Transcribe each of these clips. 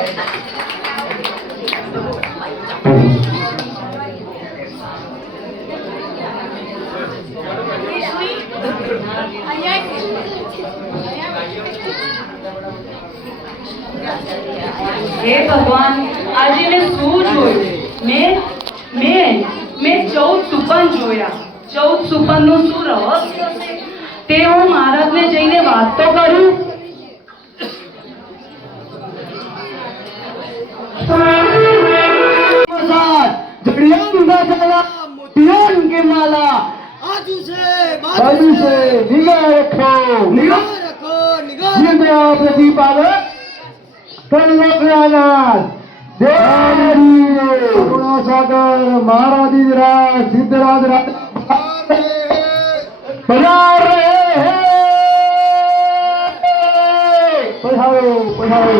હે ભગવાન, આજે મેં શું જોયું? મેં 14 સુપન જોયા. 14 સુપનનું શું રહસ્ય છે તે હું મહારાજને જઈને વાત તો કરું. मोतियान के माला आजू से बाजू से निगाह रखो निगाह रखो निगाह प्रतिपालक कन्वकरानाथ देवी करुणासागर महाराज सिद्धराज पधार रहे हैं पधारो पधारो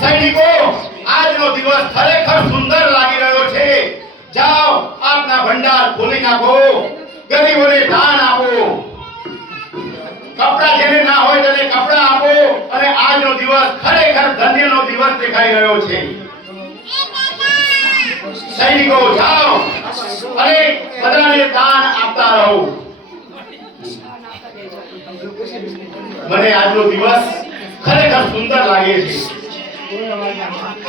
સૈનિકો, આજનો દિવસ ખરેખર સુંદર લાગી રહ્યો છે. જાઓ, આપના ભંડાર ખોલી નાખો, ગરીબોને દાન આપો, કપડા જેને ના હોય તેને કપડા આપો, અને આજનો દિવસ ખરેખર ધન્યનો દિવસ દેખાઈ રહ્યો છે. સૈનિકો, જાઓ અને બધાને દાન આપતા રહો. મને આજનો દિવસ ખરેખર સુંદર લાગે છે.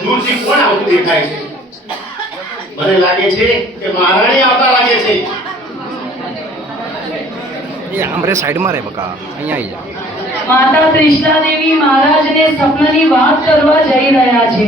દૂરથી કોણ આવતું દેખાય છે? મને લાગે છે કે મહારાણી આવતા લાગે છે. એ આમરે સાઈડમાં રહે બકા, અહીંયા આવી જા. માતા ત્રિશલા દેવી મહારાજને સ્વપ્નની વાત કરવા જઈ રહ્યા છે.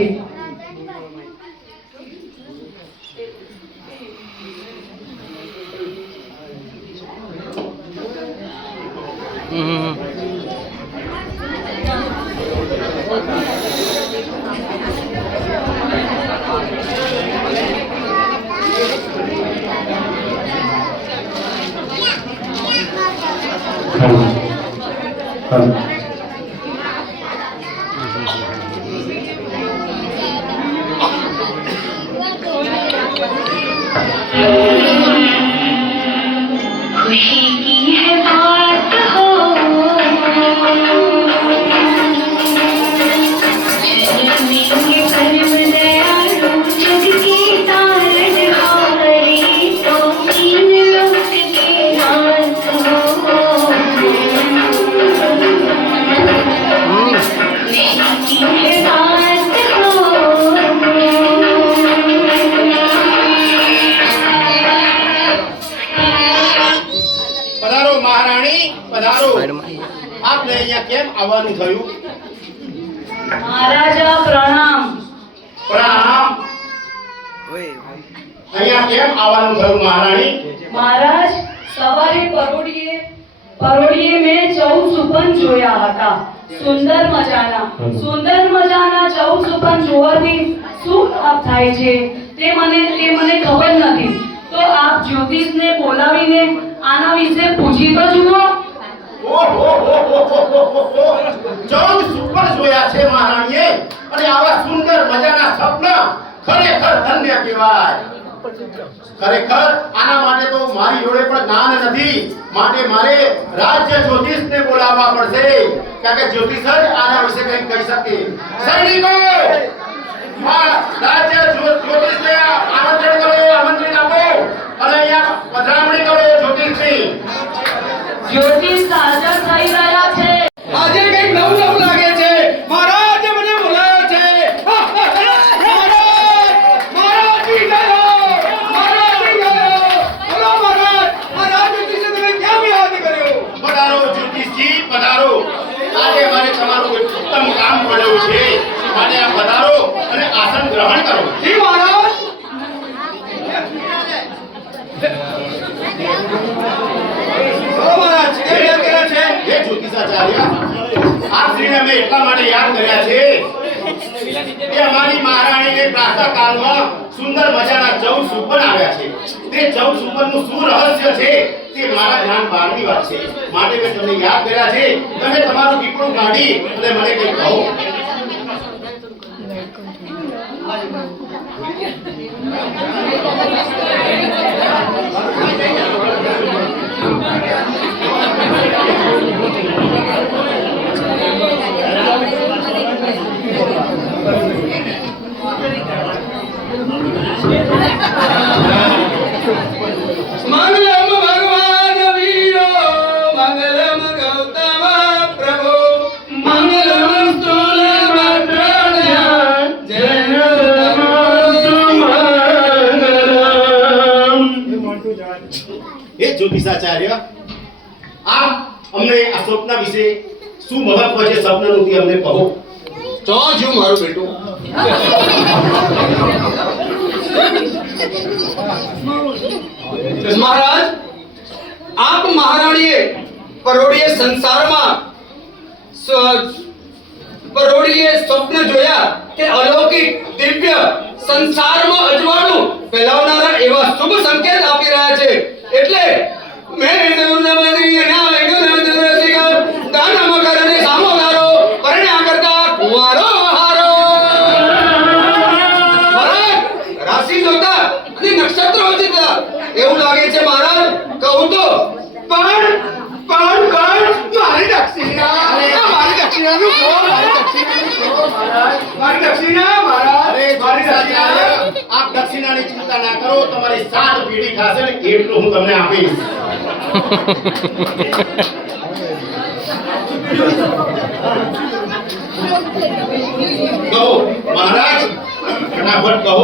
खुशी की है बात हो, शर्मेंगे कर्म दयालु जग की तारण हारी, तो तीन लोक के नाथ हो। खुशी की है बात हो, પધારો મહારાણી, પધારો. આપને અહીંયા કેમ આવવાનું થયું? મહારાજા પ્રણામ. પ્રણામ. અહીંયા કેમ આવવાનું થયું મહારાણી? મહારાજ, સવારે પરોઢીએ મેં 14 સુપન જોયા હતા. સુંદર મજાના 14 સુપન જોવાથી શું લાભ થાય છે તે મને ખબર નથી. તો આપ જ્યોતિષને બોલાવીને આના વિશે પૂછી તો જુઓ. ઓહો, 14 સુપર જોયા છે મહારાણીએ, અને આવા સુંદર મજાના સપના ખરેખર ધન્ય કહેવાય. ખરેખર આના માટે તો મારી જોડે પણ જ્ઞાન નથી, માટે મારે રાજ્ય જ્યોતિષને બોલાવવા પડશે, કારણ કે જ્યોતિષ જ આના વિશે કંઈક કહી શકે. સૈનિકો, આ રાજ્ય જ્યોતિષને આમંત્રણ કરો, આમંત્રણ આપો અને અહીંયા પધરામણી કરો જ્યોતિષની. જ્યોતિષ હાજર થઈ રહ્યા છે. આજે કઈક નવું નવું લાગે છે. મહારાજે મને બોલાવ્યો છે. મહારાજી ગયો. બોલો મહારાજ, આ રાજ જ્યોતિષે તમે કેમ યાદ કર્યો? પધારો જ્યોતિષજી, પધારો. આજે મારે તમારું એક ઉત્તમ કામ પડ્યું છે, માટે આપ પધારો અને આસન ગ્રહણ કરો. જી મહારાજ. મહારાજ કેમ યાદ કર્યા છે? હે જ્યોતિષાચાર્ય, આપ શ્રીને અમે એટલા માટે યાદ કર્યા છે કે અમારી મહારાણીને પ્રાતઃ કાળમાં સુંદર મજાના 14 સુપન આવ્યા છે. તે 14 સુપનનું શું રહસ્ય છે તે મારા જ્ઞાન બહારની વાત છે, માટે મેં તમને યાદ કર્યા છે. તમે તમારું દીકરું કાઢી અને મને કંઈ કહો. મંગલમ ભગવાન વીરો, મંગલમ ગૌતમ પ્રભુ, મંગલમ સ્થૂલ ભદ્રણ્ય, જય હે જ્યોતિષાચાર્ય, આપ અમને આ સ્વપ્ન વિશે શું મહત્વ છે સ્વપ્નનું તે અમને કહો. તો જ્યું મારું બેટું. મહારાજ, આપ મહારાણીએ પરોઢીએ સંસારમાં પરોઢીએ સ્વપ્ન જોયા કે અલૌકિક દિવ્ય સંસારમાં અજવાળું ફેલાવનારા એવા શુભ સંકેત આપી રહ્યા છે. એટલે મેં સામોદારો પરણ્યા કરતા કુંવારો હારો. મહારાજ, રાશિ જોતા અને નક્ષત્રો જોતા એવું લાગે છે મહારાજ, કહું તો પણ મારી દક્ષિણાનું કહો, મારી દક્ષિણા મહારાજ. અરે જ્યોતિષાચાર્ય, આપ દક્ષિણાની ચિંતા ના કરો, તમારી 7 પેઢી થશે ને એટલું હું તમને આપીશ. કહો મહારાજ, ફટાફટ કહો,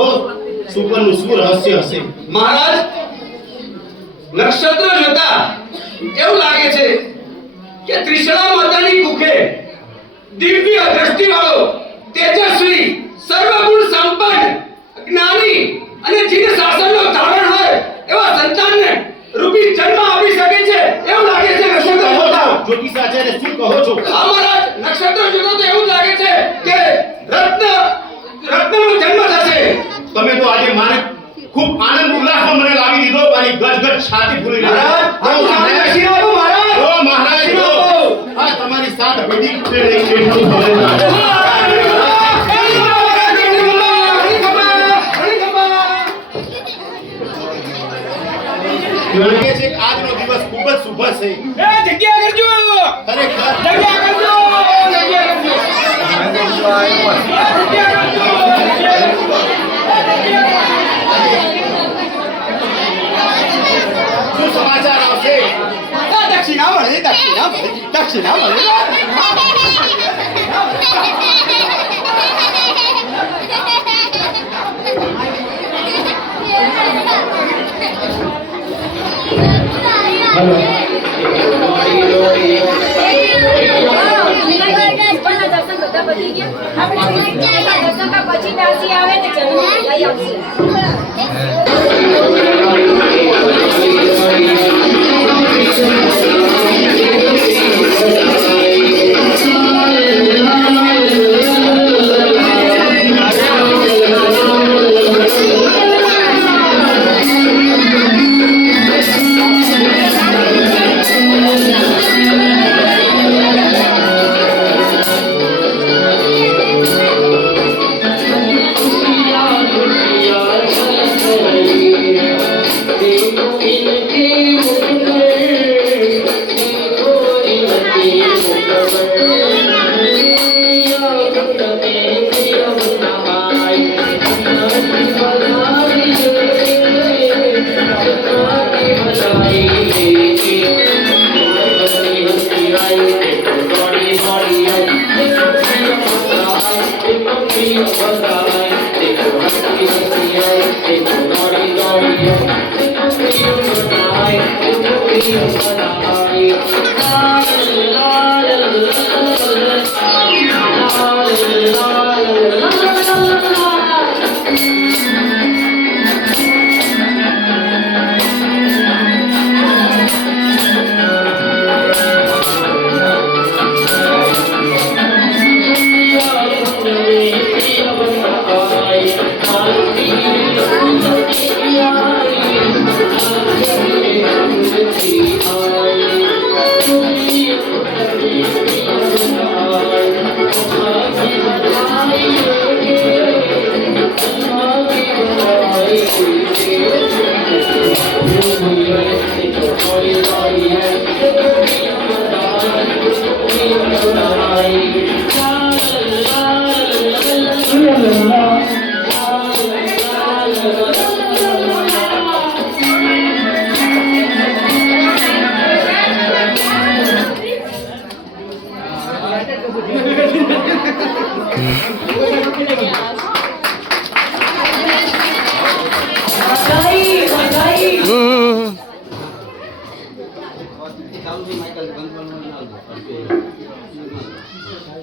સુપરનું શું રહસ્ય હશે? મહારાજ, નક્ષત્ર જોતા એવું લાગે છે કે ત્રિશળા માતાની કુખે દિવ્ય દ્રષ્ટિવાળો, તેજસ્વી, સર્વગુણ સંપન્ન, જ્ઞાની અને જેને શાસનનો ધારણ હોય એવા સંતાનને રૂપી જન્મ આપી શકે છે એવું લાગે છે નક્ષત્ર જોતા. જ્યોતિષાચાર્ય શું કહો છો? હા મહારાજ, નક્ષત્ર જોતા તો એવું લાગે છે કે રત્નનો જન્મ થશે. તમે તો આજે મારે ખૂબ આનંદ ઉલ્લાસમાં મને લાવી દીધો, મારી ગજગજ છાતી ફૂલી રહી. મહારાજ, આપ સામે દક્ષિણા આપો મહારાજ. ઓ મહારાજ, ઓ, આ તમારી 7 પેઢી ઉતરે રહી છે એટલું ખબર નથી. લાગે છે કે આજનો દિવસ ખૂબ જ શુભ છે. જગ્યા કરજો, ખરેખર જગ્યા કરજો, જગ્યા કરજો. શું સમાચાર આવશે? દક્ષિણા મળે, દક્ષિણા મળે, દક્ષિણા મળે. પતી ગયા આપણે દસમા પછી દાસી આવે ને ચલો લઈ આવશે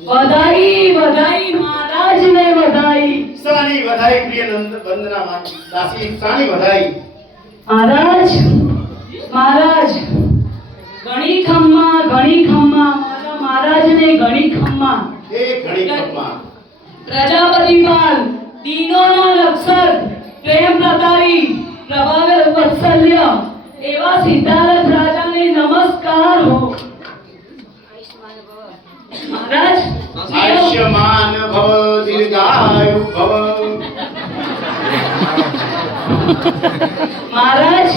વધાઈ વધાઈ મહારાજને વધાઈ સાની વધાઈ પ્રિય નંદ વંદના દાસી સાની વધાઈ મહારાજ મહારાજ ઘણી ખમ્મા મારા મહારાજને ઘણી ખમ્મા એ ઘણી ખમ્મા પ્રજાપતિપાલ દીનોના રક્ષક પ્રેમ પ્રતારી પ્રભાવે વત્સલ્ય એવા સિદ્ધાર્થ રાજાને નમસ્કાર હો મહારાજ આયુષ્યમાન ભવ દીર્ઘાયુ ભવ મહારાજ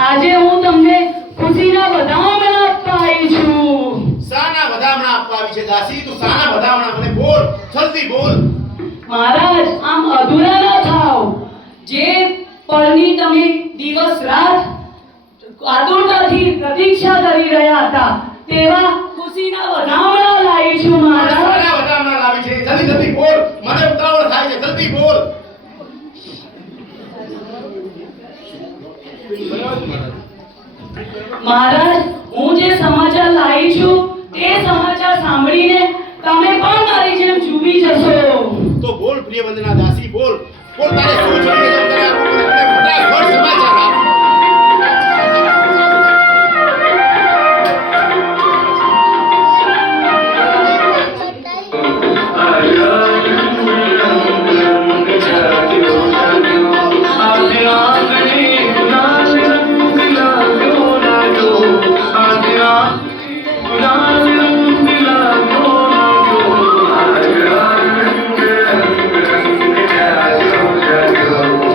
આજે હું તમને ખુશીના વધામણા આપવા આવી છું સાના વધામણા આપવા આવી છે દાસી તું સાના વધામણા મને બોલ જલ્દી બોલ મહારાજ આમ અધૂરા ના થાવ જે પળની તમે દિવસ રાત આતુરતાથી પ્રતીક્ષા કરી રહ્યા હતા તેવા ખુશીના વધામણા લાવી છું મહારાજ સાના વધામણા લાવી છે જલ્દી જલ્દી બોલ મને ઉતાવળ થાય છે જલ્દી બોલ મહારાજ હું જે સમાચાર લાવી છું તે સમાચાર સાંભળીને તમે પણ મારી જેમ ચૂબી જશો તો બોલ પ્રિય વંદના દાસી બોલ બોલ તારે શું જોઈએ છે તારે ફટાફટ સમાચાર આપ Thank you.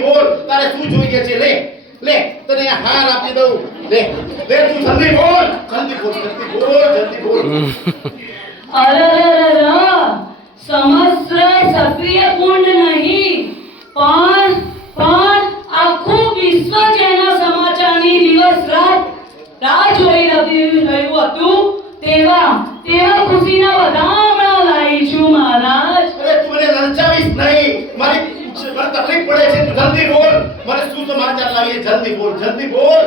જલ્દી બોલ તારે શું જોઈએ છે લે લે તને આ હાર આપી દઉં લે લે તું જલ્દી બોલ જલ્દી બોલ અરરરર, સમસ્ત ક્ષત્રિય કુંડ નહીં પણ આખું વિશ્વ જેના સમાચારની દિવસ રાત રાહ જોઈ રહ્યું હતું તેવા ખુશીના વધામણા લાવી છું મહારાજ. અરે તું મને લલચાવીશ નહીં મને તકલીફ પડે છે તું જલ્દી બોલ મને શું સમાચાર લાવીએ જલ્દી બોલ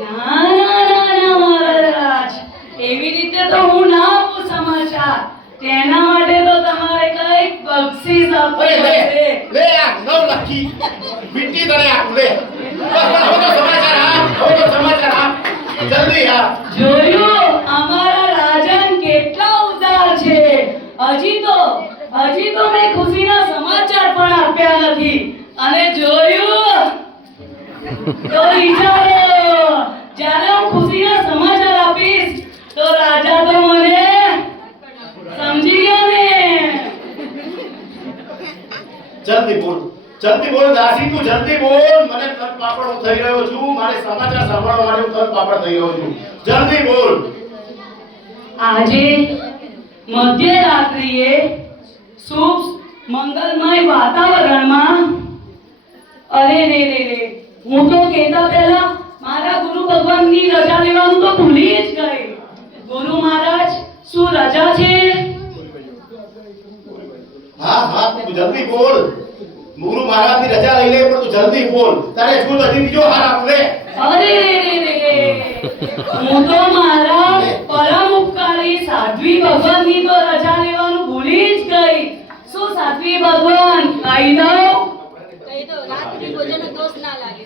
ના મહારાજ, એવી રીતે તો હું ના આપું સમાચાર. તેના માટે તો તમારે કઈક બક્ષીસ આપવું અરે લે પડશે. લે આ નવ લખી મીઠી તને આપું લે બસ હવે તો સમાચાર આપ જલ્દી આ જોયું અમારા રાજન કેટલા ઉદાર છે. હજી તો મેં ખુશીના સમાચાર પણ આપ્યા નથી અને જોયું તો વિચારો જ્યારે હું ખુશીના સમાચાર આપીશ તો રાજા તો મને સમજી ગયો ને. જલ્દી બોલ દાસી તું જલ્દી બોલ મને તન પાપડ હું થઈ રહ્યો છું મારે સમાચાર સાંભળવા માટે હું તન પાપડ થઈ રહ્યો છું જલ્દી બોલ આજે મધ્યરાત્રિએ શુભ મંગલમય વાતાવરણમાં અરે રે હું તો કહેતા પહેલા મારા ગુરુ ભગવાનની રજા લેવાનું તો ભૂલી જ ગઈ. ગુરુ મહારાજ શું રજા છે? હા તું જલ્દી બોલ ગુરુ મહારાજની રજા લઈ લે પણ તું જલ્દી બોલ તારે શું હજી બીજો હાર આપ લે અરે રે હું તો મારા પરમ ઉપકારી સાધ્વી ભગવાનની તો રજા લેવાનું ભૂલી જ ગઈ. શું સાધ્વી ભગવાન કહી દઉં? કહી દો રાત્રિ ભોજનનો દોષ ના લાગે.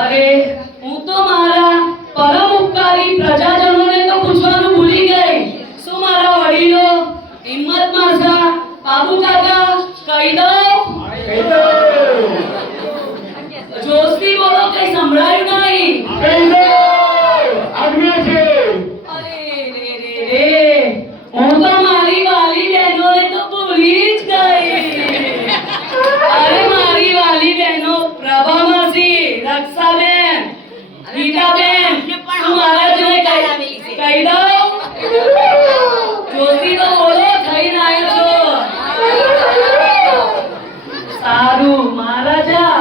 અરે હું તો મારા પરમ ઉપકારી પ્રજાજનોને તો પૂછવાનું ભૂલી ગઈ. શું મારા વડીલો હિંમત માસા બાબુ કાકા કહી દઉં? જોશથી બોલો, કઈ સંભળાયું નહીં? અરે રે હું તો મારી વાલી બહેનોને તો ભૂલી જ ગઈ. અરે મારી વાલી બહેનો પ્રભા માસી, રક્ષાબેન, રીટાબેન, શું મારા જોડે કહી દઉં? જોશી તો બોલો, થઈને આવ્યો છો. સારું મહારાજા,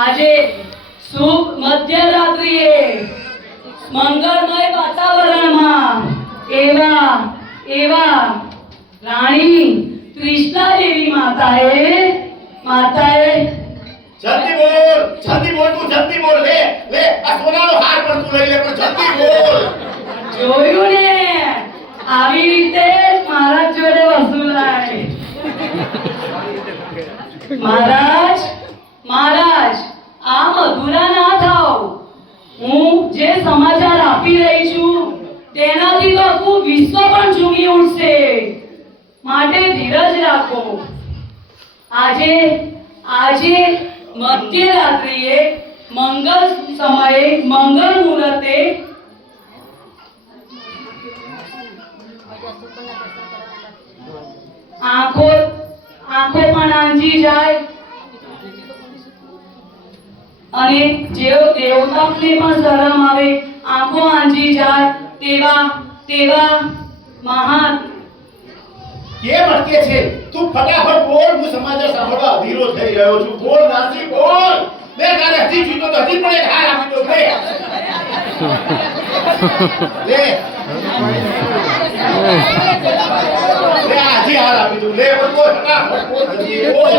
આજે શુભ મધ્યરાત્રિએ મંગળમય વાતાવરણમાં એવા રાણી કૃષ્ણા દેવી માતાએ જલ્દી બોલ તું જલ્દી બોલ લે આ સોનાનો હાર પણ તું લઈ લે પણ જલ્દી બોલ જોયું ને, આવી રીતે મહારાજ જોડે વસૂલાય. મહારાજ આમ અધૂરા ના થાઓ. હું જે સમાચાર આપી રહી છું તેનાથી તો આખું વિશ્વ પણ ઝૂમી ઉઠશે. માટે ધીરજ રાખો. આજે મધ્યરાત્રિએ મંગળ સમયે મંગળ મુહૂર્તે આંખો પણ આંજી જાય અને જેઓ દેવતાઓને પણ શરમ આવે, આંખો આંજી જાય તેવા મહાન કેમ અટકે છે તું ફટાફટ બોલ હું સમાચાર સાંભળવા અધીરો થઈ રહ્યો છું બોલ દાસી બોલ લે તારે હજી જીતો તો હજી પણ એક હાર આપી દો લે હજી હાર આપી દઉં લે પણ બોલ ફટાફટ બોલ જલ્દી બોલ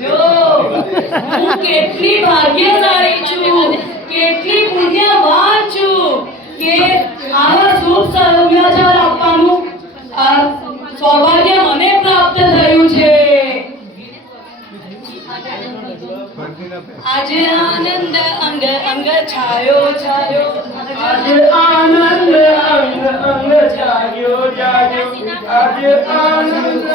જો હું કેટલી ભાગ્યશાળી છું, કેટલી પુણ્યવાન છું કે આવા શુભ સમાચાર આપવાનું સૌભાગ્ય મને પ્રાપ્ત થયું છે. આજે આનંદ અંગ અંગ છાયો આજે આનંદ અંગ અંગ છાયો આજે આનંદ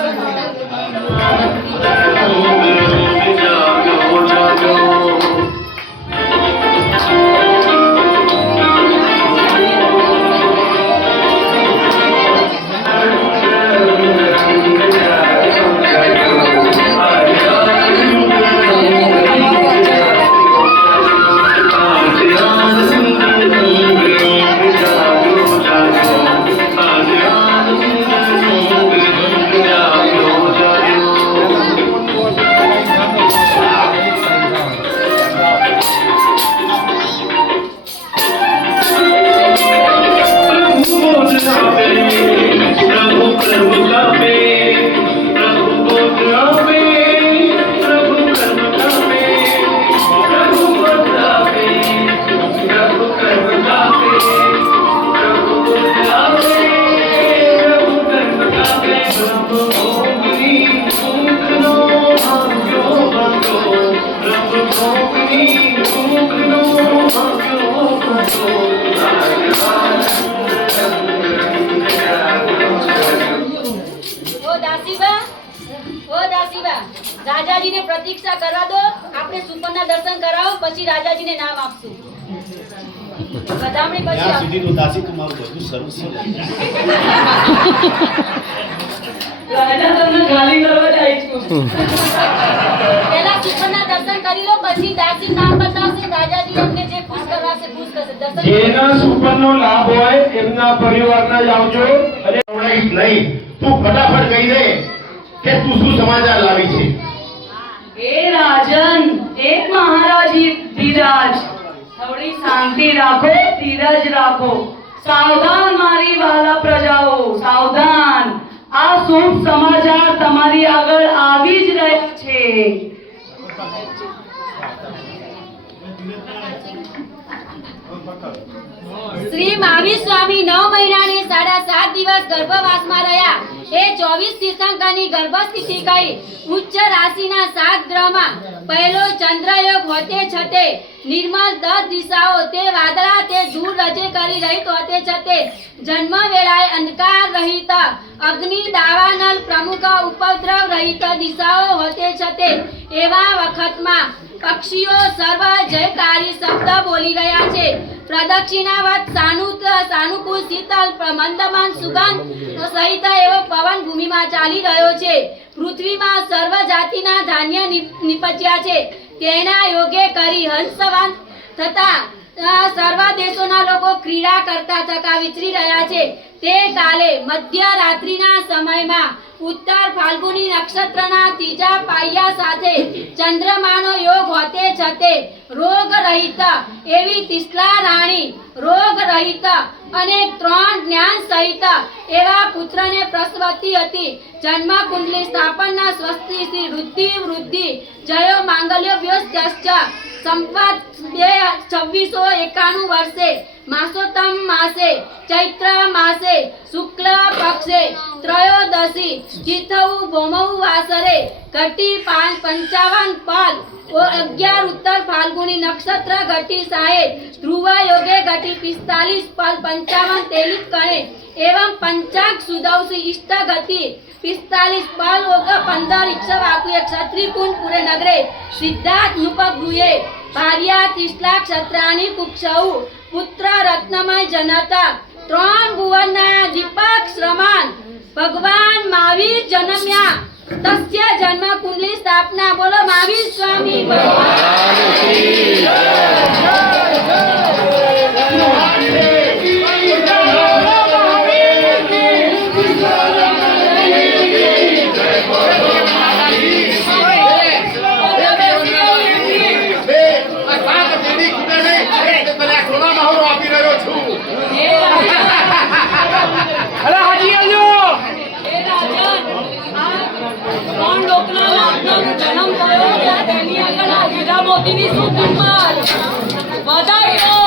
ઓ દાસીબા, રાજાજીને પ્રતીક્ષા કરવા દો. આપણે સુપરના દર્શન કરાવો, પછી રાજાજીને નામ આપશું. વધામણી પછી ત્યાં આપ- સુધી તો દાસી તમારું બધું સર્વસ્વ લઈ રાજા તમને ખાલી કરવા જાય છું. પહેલા સુપરના દર્શન કરી લો, પછી દાસી નામ બતાવશે. રાજાજી અમને જે ખુશ કરવાશે ખુશ કરશે. દર્શન જેના સુપરનો લાભ હોય એમના પરિવારના જ આવજો અને આવડાવીશ નહીં. તું ફટાફટ કહી દે કે તું શું સમાચાર લાવી છે. એ રાજન, એ મહારાજી ધીરજ, થોડી શાંતિ રાખો, ધીરજ રાખો. સાવધાન મારી વાલા પ્રજાઓ, સાવધાન. આ શુભ સમાચાર તમારી આગળ આવી જ રહ્યા છે. શ્રી મહાવીર સ્વામી 9 મહિનાને 7.5 દિવસ ગર્ભવાસમાં રહ્યા. એ 24 તીર્થંકરની ગર્ભસ્થિતિ કહી. ઉચ્ચ રાશિના 7 ગ્રહમાં પહેલો ચંદ્રયોગ હોતે છતે નિર્મળ 10 દિશાઓ તે વાદળા તે દૂર રજે કરી રહિત હોતે છતે જન્મ વેળાએ અંધકાર રહિત અગ્નિ દાવાનલ પ્રમુખ ઉપદ્રવ રહિત દિશાઓ હોતે છતે એવા વખતમાં પક્ષીઓ સર્વ જયકારી શબ્દ બોલી રહ્યા છે. પ્રદક્ષિણાવત સાનુકૂળ શીતલ મંદમાન સુગંધ સહિત એવો પવન ભૂમિમાં ચાલી રહ્યો છે. પૃથ્વીમાં સર્વ જાતિના ધાન્ય નિપજ્યા છે. તેના યોગે કરી હંસવાન થતા સર્વ દેશોના લોકો ક્રીડા કરતા થકા વિચરી રહ્યા છે. તે કાલે મધ્યરાત્રિના સમયમાં ઉત્તર ફાલ્ગુની નક્ષત્રના ત્રીજા પાયા સાથે ચંદ્રમાનો યોગ હોતે છતે રોગ રહિત એવી તિસલા રાણી રોગ રહિત અને 3 જ્ઞાન સહિત એવા પુત્રને પ્રસવતી હતી. જન્મ કુંડલી સ્થાપનના સ્વસ્તિ શ્રી વૃદ્ધિ જયો માંગલ્ય વ્યસ્ત સંવત 2691 વર્ષે માસોત્તમ માસે ચૈત્ર માસે શુક્લ પક્ષે ત્રયોદશી તિથૌ ભૌમૌ વાસરે ઘટી 55 પલ 11 ઉત્તર ફાલ્ગુની નક્ષત્ર ઘટી 60 ધ્રુવ યોગે ઘટી 45 પલ 55 તેલિત કણે एवं पंचाक सुदौसी इष्ट गति 45 पल 15 इक्षवाकुये क्षत्रिय कुंड पूरे नगरे सिद्धार्थ नुपगुये भार्या तिस्ला क्षत्राणी कुक्षौ पुत्र रत्नमय जनता 3 भुवनना दीपक श्रमान भगवान महावीर जन्म्या तस्य जन्म कुंडली स्थापना बोलो महावीर स्वामी भगवान की અરે હાજી આવજો. કોણ લોકના નાથનો જન્મ થયો ત્યાં તેની આગળ આ હીરા મોતીની શું કિંમત? વધાઈ દો.